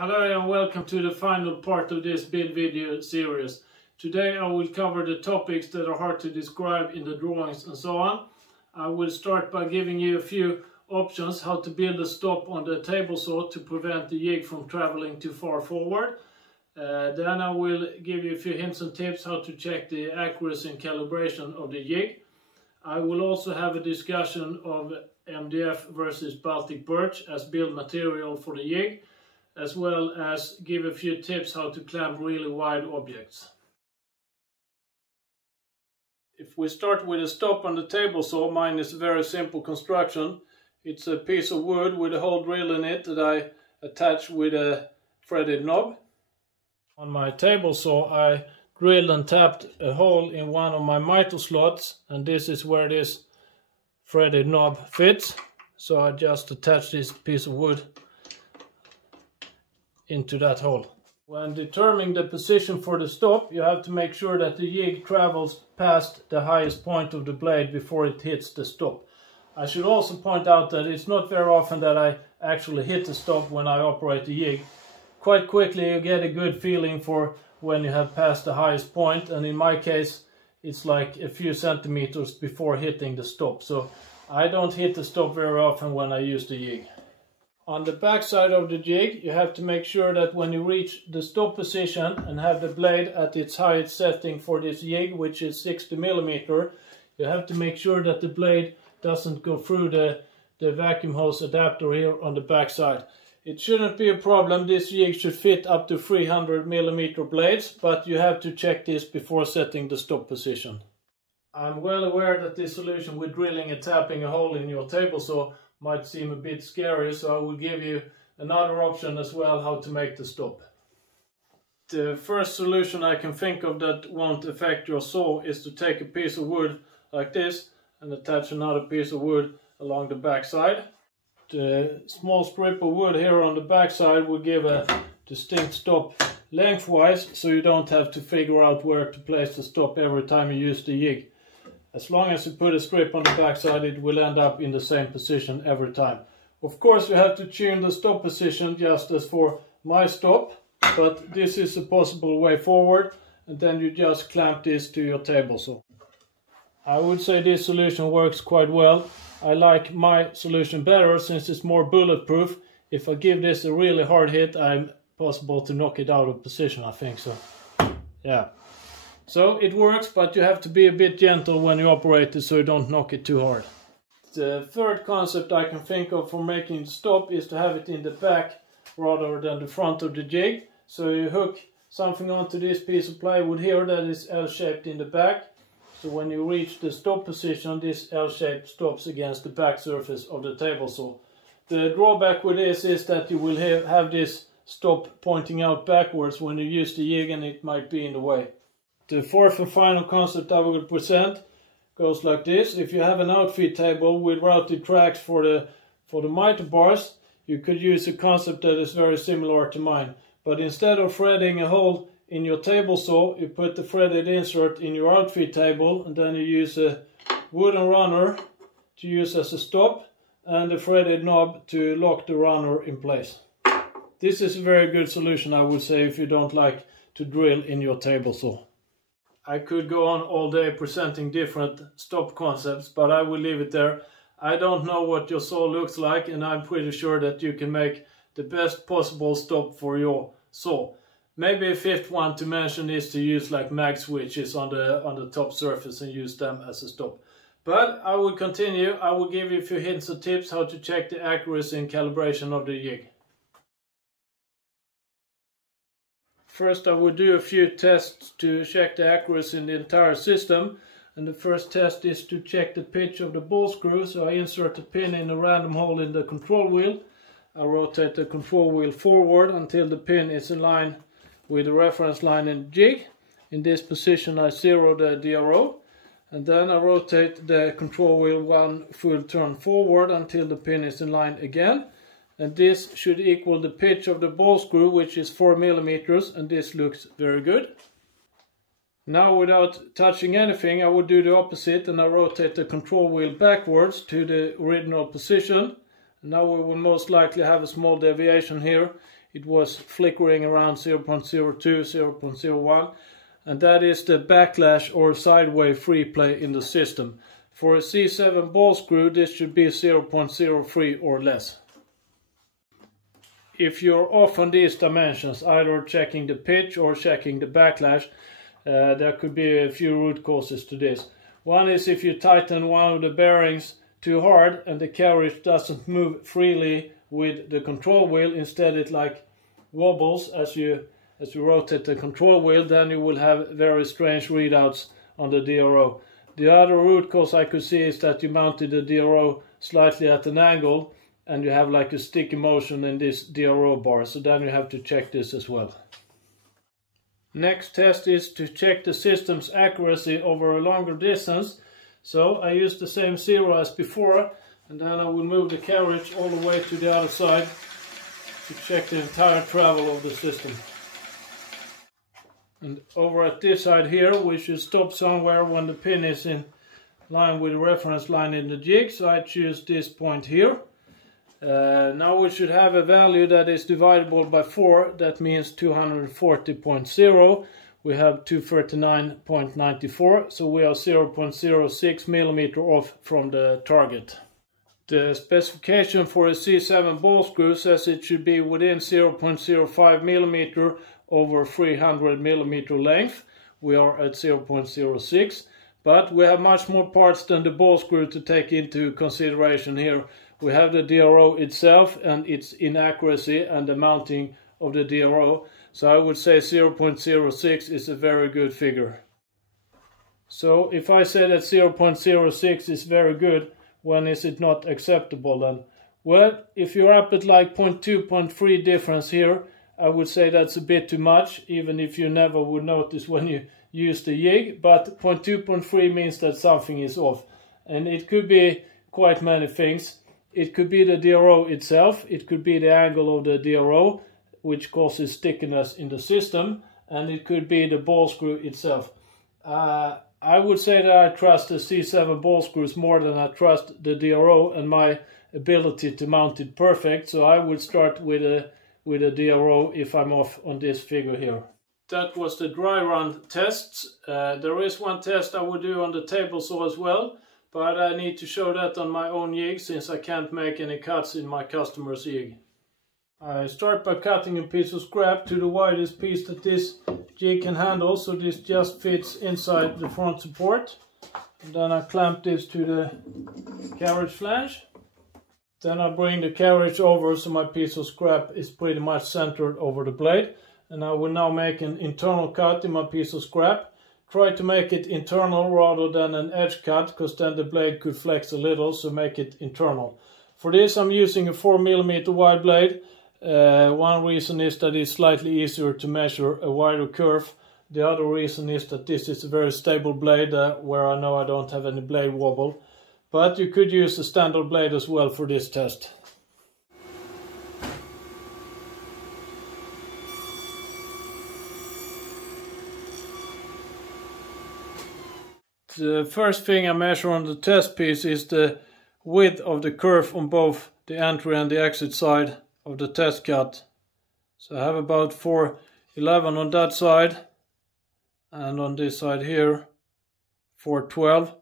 Hello and welcome to the final part of this build video series. Today I will cover the topics that are hard to describe in the drawings and so on. I will start by giving you a few options how to build a stop on the table saw to prevent the jig from traveling too far forward. Then I will give you a few hints and tips how to check the accuracy and calibration of the jig. I will also have a discussion of MDF versus Baltic birch as build material for the jig, as well as give a few tips how to clamp really wide objects. If we start with a stop on the table saw, mine is a very simple construction. It's a piece of wood with a hole drill in it that I attach with a threaded knob. On my table saw I drilled and tapped a hole in one of my miter slots, and this is where this threaded knob fits. So I just attach this piece of wood into that hole. When determining the position for the stop, you have to make sure that the jig travels past the highest point of the blade before it hits the stop. I should also point out that it's not very often that I actually hit the stop when I operate the jig. Quite quickly you get a good feeling for when you have passed the highest point, and in my case it's like a few centimeters before hitting the stop. So I don't hit the stop very often when I use the jig. On the back side of the jig, you have to make sure that when you reach the stop position and have the blade at its highest setting for this jig, which is 60 mm, you have to make sure that the blade doesn't go through the vacuum hose adapter here on the back side. It shouldn't be a problem. This jig should fit up to 300 mm blades, but you have to check this before setting the stop position. I'm well aware that this solution with drilling and tapping a hole in your table saw might seem a bit scary, so I will give you another option as well how to make the stop. The first solution I can think of that won't affect your saw is to take a piece of wood like this and attach another piece of wood along the back side. The small strip of wood here on the back side will give a distinct stop lengthwise, so you don't have to figure out where to place the stop every time you use the jig. As long as you put a strip on the back side, it will end up in the same position every time. Of course you have to tune the stop position just as for my stop, but this is a possible way forward, and then you just clamp this to your table saw. I would say this solution works quite well. I like my solution better since it's more bulletproof. If I give this a really hard hit, I'm possible to knock it out of position, I think so. Yeah. So it works, but you have to be a bit gentle when you operate it so you don't knock it too hard. The third concept I can think of for making the stop is to have it in the back rather than the front of the jig. So you hook something onto this piece of plywood here that is L-shaped in the back. So when you reach the stop position, this L-shape stops against the back surface of the table saw. The drawback with this is that you will have this stop pointing out backwards when you use the jig, and it might be in the way. The fourth and final concept I will present goes like this. If you have an outfeed table with routed tracks for the miter bars, you could use a concept that is very similar to mine. But instead of threading a hole in your table saw, you put the threaded insert in your outfeed table, and then you use a wooden runner to use as a stop and a threaded knob to lock the runner in place. This is a very good solution, I would say, if you don't like to drill in your table saw. I could go on all day presenting different stop concepts, but I will leave it there. I don't know what your saw looks like, and I'm pretty sure that you can make the best possible stop for your saw. Maybe a fifth one to mention is to use like mag switches on the top surface and use them as a stop. But I will continue. I will give you a few hints and tips how to check the accuracy and calibration of the jig. First I will do a few tests to check the accuracy in the entire system, and the first test is to check the pitch of the ball screw. So I insert a pin in a random hole in the control wheel. I rotate the control wheel forward until the pin is in line with the reference line in the jig. In this position I zero the DRO, and then I rotate the control wheel one full turn forward until the pin is in line again. And this should equal the pitch of the ball screw, which is 4 mm, and this looks very good. Now without touching anything, I would do the opposite, and I rotate the control wheel backwards to the original position. Now we will most likely have a small deviation here it was flickering around 0.02, 0.01, and that is the backlash or sideway free play in the system. For a C7 ball screw, this should be 0.03 or less. If you're off on these dimensions, either checking the pitch or checking the backlash, there could be a few root causes to this. One is if you tighten one of the bearings too hard and the carriage doesn't move freely with the control wheel, instead it like wobbles as you rotate the control wheel, then you will have very strange readouts on the DRO. The other root cause I could see is that you mounted the DRO slightly at an angle and you have like a sticky motion in this DRO bar, so then you have to check this as well. Next test is to check the system's accuracy over a longer distance. So I use the same zero as before, and then I will move the carriage all the way to the other side to check the entire travel of the system. And over at this side here, we should stop somewhere when the pin is in line with the reference line in the jig, so I choose this point here. Now we should have a value that is divisible by 4, that means 240.0. We have 239.94, so we are 0.06 millimeter off from the target. The specification for a C7 ball screw says it should be within 0.05 millimeter over 300 millimeter length. We are at 0.06, but we have much more parts than the ball screw to take into consideration here. We have the DRO itself and its inaccuracy and the mounting of the DRO. So I would say 0.06 is a very good figure. So if I say that 0.06 is very good, when is it not acceptable then? Well, if you're up at like 0.2, 0.3 difference here, I would say that's a bit too much, even if you never would notice when you use the jig. But 0.2, 0.3 means that something is off. And it could be quite many things. It could be the DRO itself, it could be the angle of the DRO, which causes stickiness in the system, and it could be the ball screw itself. I would say that I trust the C7 ball screws more than I trust the DRO and my ability to mount it perfect, so I would start with a DRO if I'm off on this figure here. That was the dry run tests. There is one test I would do on the table saw as well, but I need to show that on my own jig since I can't make any cuts in my customer's jig. I start by cutting a piece of scrap to the widest piece that this jig can handle, so this just fits inside the front support. And then I clamp this to the carriage flange. Then I bring the carriage over so my piece of scrap is pretty much centered over the blade. And I will now make an internal cut in my piece of scrap. Try to make it internal rather than an edge cut, because then the blade could flex a little, so make it internal. For this I'm using a 4mm wide blade. One reason is that it's slightly easier to measure a wider curve. The other reason is that this is a very stable blade where I know I don't have any blade wobble. But you could use a standard blade as well for this test. The first thing I measure on the test piece is the width of the curve on both the entry and the exit side of the test cut. So I have about 411 on that side, and on this side here 412.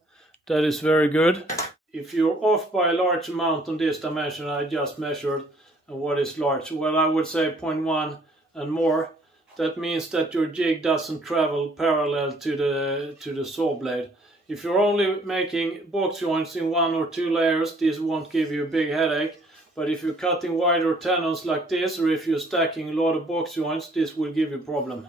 That is very good. If you're off by a large amount on this dimension I just measured, and what is large? Well, I would say 0.1 and more. That means that your jig doesn't travel parallel to the saw blade. If you're only making box joints in 1 or 2 layers, this won't give you a big headache. But if you're cutting wider tenons like this, or if you're stacking a lot of box joints, this will give you a problem.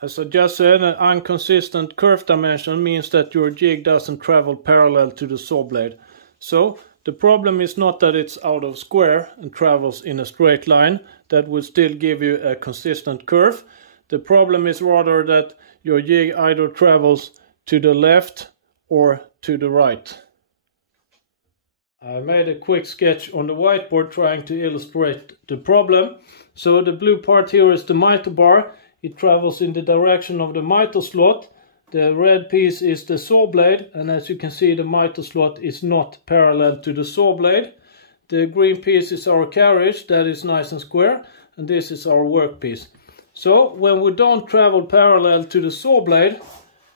As I just said, an inconsistent curve dimension means that your jig doesn't travel parallel to the saw blade. So the problem is not that it's out of square and travels in a straight line. That would still give you a consistent curve. The problem is rather that your jig either travels to the left or to the right. I made a quick sketch on the whiteboard trying to illustrate the problem. So the blue part here is the miter bar. It travels in the direction of the miter slot. The red piece is the saw blade, and as you can see the miter slot is not parallel to the saw blade. The green piece is our carriage, that is nice and square. and this is our workpiece. So when we don't travel parallel to the saw blade,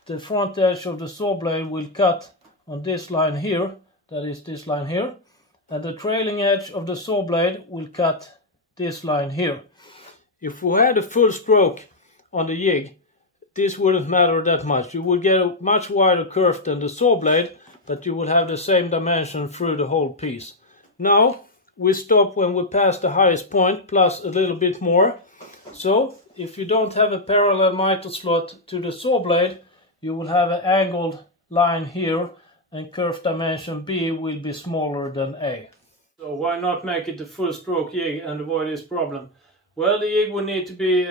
the front edge of the saw blade will cut on this line here, that is this line here, and the trailing edge of the saw blade will cut this line here. If we had a full stroke on the jig, this wouldn't matter that much. You would get a much wider curve than the saw blade, but you will have the same dimension through the whole piece. Now we stop when we pass the highest point plus a little bit more. So if you don't have a parallel miter slot to the saw blade, you will have an angled line here, and curve dimension B will be smaller than A. So why not make it a full stroke jig and avoid this problem? Well, the jig will need to be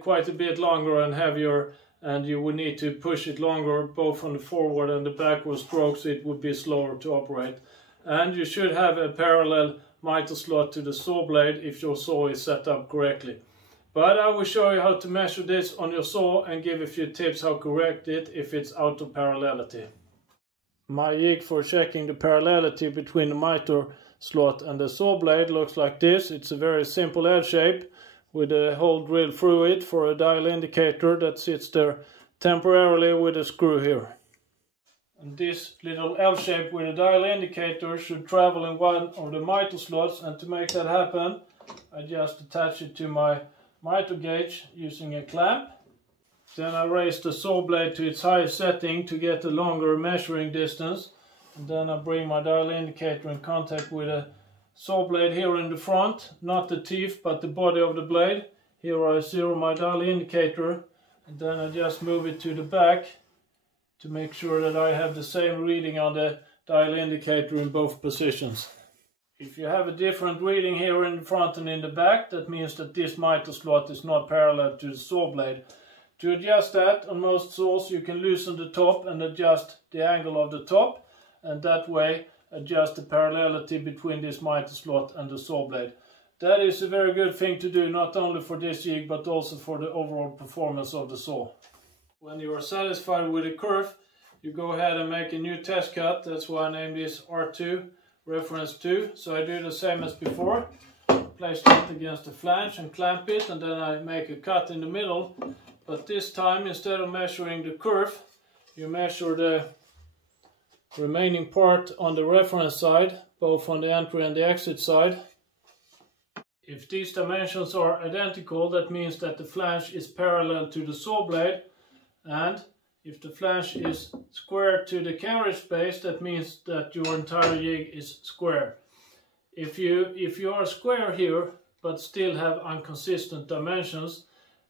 quite a bit longer and heavier, and you will need to push it longer both on the forward and the backward strokes, so it would be slower to operate. And you should have a parallel miter slot to the saw blade if your saw is set up correctly. But I will show you how to measure this on your saw and give a few tips how to correct it if it's out of parallelity. My jig for checking the parallelity between the miter slot and the saw blade looks like this. It's a very simple L shape with a hole drilled through it for a dial indicator that sits there temporarily with a screw here. And this little L shape with a dial indicator should travel in one of the miter slots, and to make that happen I just attach it to my miter gauge using a clamp. Then I raise the saw blade to its highest setting to get a longer measuring distance, and then I bring my dial indicator in contact with a saw blade here in the front, not the teeth but the body of the blade. Here I zero my dial indicator, and then I just move it to the back to make sure that I have the same reading on the dial indicator in both positions. If you have a different reading here in the front and in the back, that means that this miter slot is not parallel to the saw blade. To adjust that, on most saws you can loosen the top and adjust the angle of the top, and that way adjust the parallelity between this miter slot and the saw blade. That is a very good thing to do, not only for this jig but also for the overall performance of the saw. When you are satisfied with the curve, you go ahead and make a new test cut. That's why I named this R2, reference 2. So I do the same as before. Place that against the flange and clamp it, and then I make a cut in the middle. But this time, instead of measuring the curve, you measure the remaining part on the reference side, both on the entry and the exit side. If these dimensions are identical, that means that the flange is parallel to the saw blade, and if the flange is square to the carriage space, that means that your entire jig is square. If you are square here but still have inconsistent dimensions,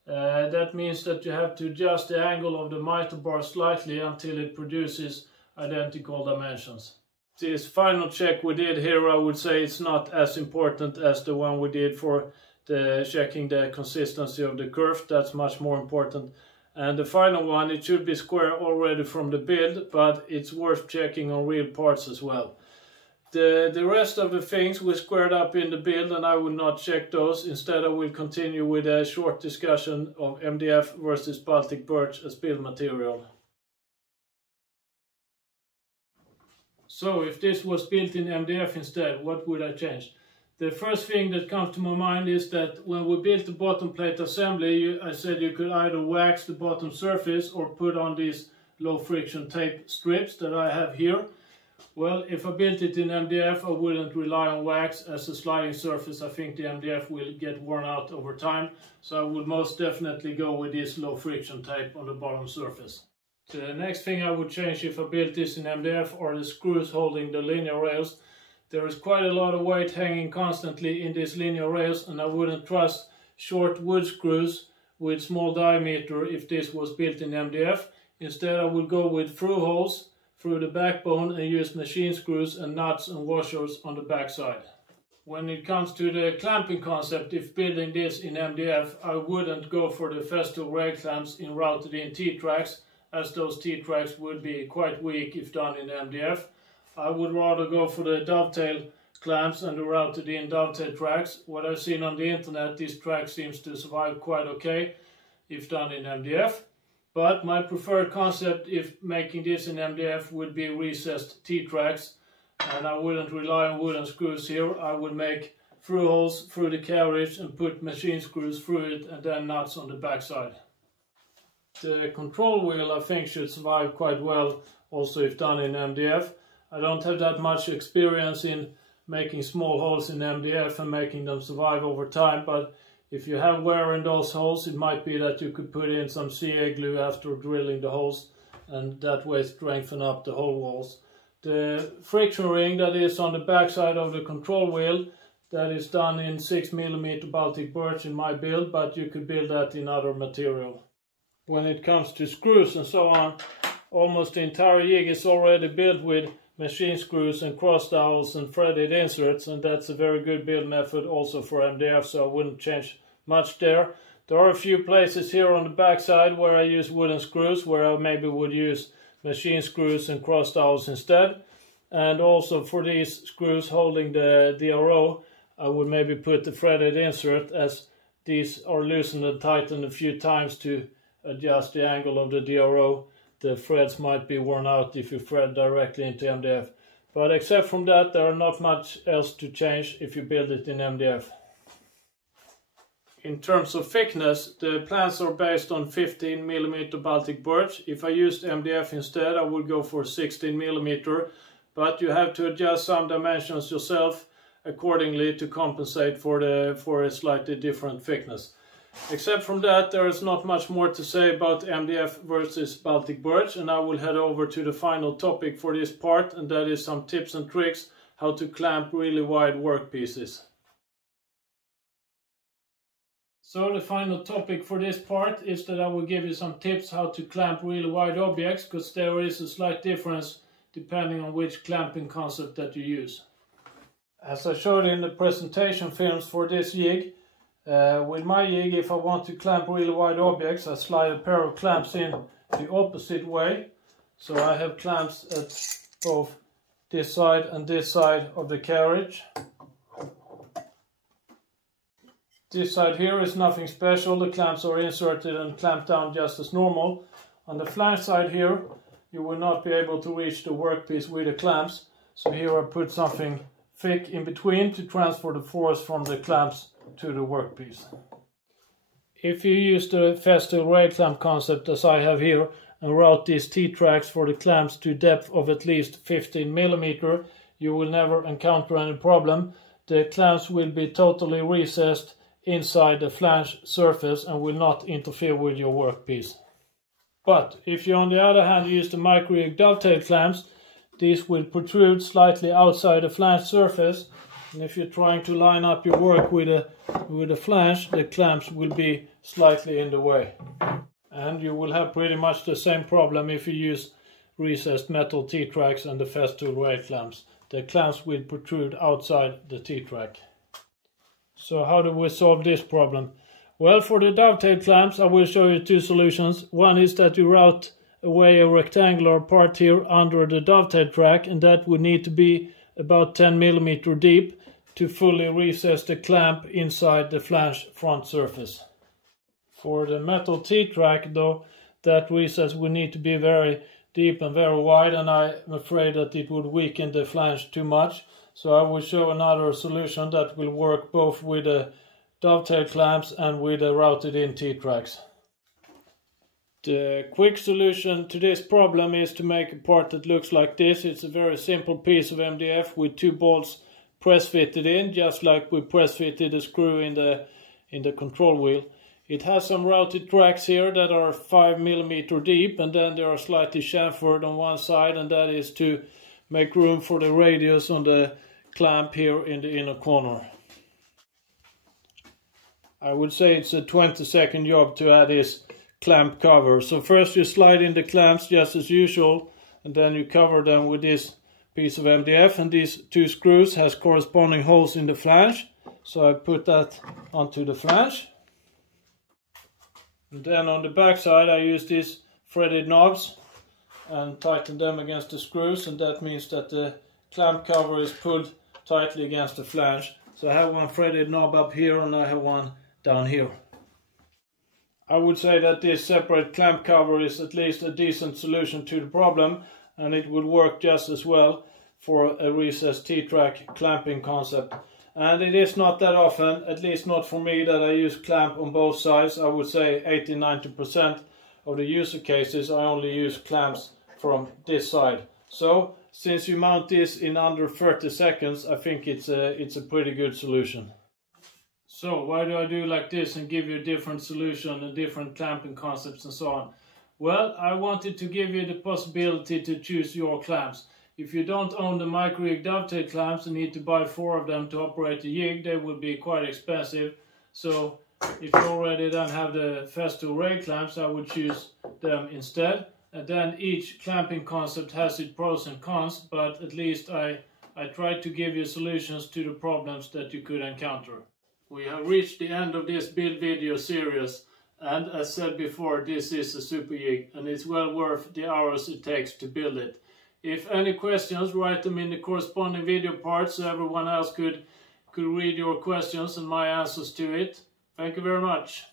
that means that you have to adjust the angle of the miter bar slightly until it produces identical dimensions. This final check we did here, I would say it's not as important as the one we did for checking the consistency of the curve. That's much more important. And the final one, it should be square already from the build, but it's worth checking on real parts as well. The rest of the things we squared up in the build, and I will not check those. Instead I will continue with a short discussion of MDF versus Baltic birch as build material. So if this was built in MDF instead, what would I change? The first thing that comes to my mind is that when we built the bottom plate assembly, I said you could either wax the bottom surface or put on these low friction tape strips that I have here. Well, if I built it in MDF, I wouldn't rely on wax as a sliding surface. I think the MDF will get worn out over time, so I would most definitely go with this low friction tape on the bottom surface. The next thing I would change if I built this in MDF are the screws holding the linear rails. There is quite a lot of weight hanging constantly in these linear rails, and I wouldn't trust short wood screws with small diameter if this was built in MDF. Instead I would go with through holes through the backbone and use machine screws and nuts and washers on the backside. When it comes to the clamping concept, if building this in MDF, I wouldn't go for the Festool rail clamps in routed in T-tracks, as those T-tracks would be quite weak if done in MDF. I would rather go for the dovetail clamps and the routed in dovetail tracks. What I've seen on the internet, this track seems to survive quite okay if done in MDF. But my preferred concept if making this in MDF would be recessed T-tracks, and I wouldn't rely on wooden screws here. I would make through holes through the carriage and put machine screws through it and then nuts on the backside. The control wheel I think should survive quite well also if done in MDF. I don't have that much experience in making small holes in MDF and making them survive over time, but if you have wear in those holes, it might be that you could put in some CA glue after drilling the holes and that way strengthen up the hole walls. The friction ring that is on the back side of the control wheel, that is done in 6mm Baltic birch in my build, but you could build that in other material. When it comes to screws and so on, almost the entire jig is already built with machine screws and cross dowels and threaded inserts, and that's a very good build method also for MDF, so I wouldn't change much there. There are a few places here on the back side where I use wooden screws, where I maybe would use machine screws and cross dowels instead. And also for these screws holding the DRO, I would maybe put the threaded insert, as these are loosened and tightened a few times to adjust the angle of the DRO. The threads might be worn out if you thread directly into MDF. But except from that, there are not much else to change if you build it in MDF. In terms of thickness, the plans are based on 15mm Baltic birch. If I used MDF instead, I would go for 16mm, but you have to adjust some dimensions yourself accordingly to compensate for a slightly different thickness. Except from that, there is not much more to say about MDF versus Baltic birch, and I will head over to the final topic for this part, and that is some tips and tricks how to clamp really wide workpieces. So the final topic for this part is that I will give you some tips how to clamp really wide objects, because there is a slight difference depending on which clamping concept that you use. As I showed in the presentation films for this jig, with my jig, if I want to clamp really wide objects, I slide a pair of clamps in the opposite way. So I have clamps at both this side and this side of the carriage. This side here is nothing special, the clamps are inserted and clamped down just as normal. On the flange side here, you will not be able to reach the workpiece with the clamps. So here I put something thick in between to transfer the force from the clamps to the workpiece. If you use the fast steel rail clamp concept as I have here and route these T-tracks for the clamps to depth of at least 15mm, you will never encounter any problem. The clamps will be totally recessed inside the flange surface and will not interfere with your workpiece. But if you on the other hand use the micro dovetail clamps, these will protrude slightly outside the flange surface, and if you're trying to line up your work with a flange, the clamps will be slightly in the way. And you will have pretty much the same problem if you use recessed metal T-tracks and the fast tool rail clamps. The clamps will protrude outside the T-track. So how do we solve this problem? Well, for the dovetail clamps I will show you two solutions. One is that you route away a rectangular part here under the dovetail track, and that would need to be about 10mm deep to fully recess the clamp inside the flange front surface. For the metal T-track though, that recess would need to be very deep and very wide, and I'm afraid that it would weaken the flange too much. So I will show another solution that will work both with the dovetail clamps and with the routed in T-tracks. The quick solution to this problem is to make a part that looks like this. It's a very simple piece of MDF with two bolts press fitted in, just like we press fitted a screw in the control wheel. It has some routed tracks here that are 5mm deep, and then they are slightly chamfered on one side, and that is to make room for the radius on the clamp here in the inner corner. I would say it's a 20-second job to add this clamp cover. So first you slide in the clamps just as usual, and then you cover them with this piece of MDF, and these two screws has corresponding holes in the flange. So I put that onto the flange. And then on the back side I use these threaded knobs and tighten them against the screws, and that means that the clamp cover is pulled tightly against the flange. So I have one threaded knob up here and I have one down here. I would say that this separate clamp cover is at least a decent solution to the problem, and it would work just as well for a recessed T-track clamping concept. And it is not that often, at least not for me, that I use clamp on both sides. I would say 80–90% of the user cases I only use clamps from this side. So since you mount this in under 30 seconds, I think it's a pretty good solution. So why do I do like this and give you a different solution and different clamping concepts and so on? Well, I wanted to give you the possibility to choose your clamps. If you don't own the micro-jig dovetail clamps and need to buy 4 of them to operate the jig, they will be quite expensive. So if you already don't have the Festo ray clamps, I would choose them instead. And then each clamping concept has its pros and cons, but at least I tried to give you solutions to the problems that you could encounter. We have reached the end of this build video series, and as said before, this is a super jig and it's well worth the hours it takes to build it. If any questions, write them in the corresponding video parts so everyone else could read your questions and my answers to it. Thank you very much.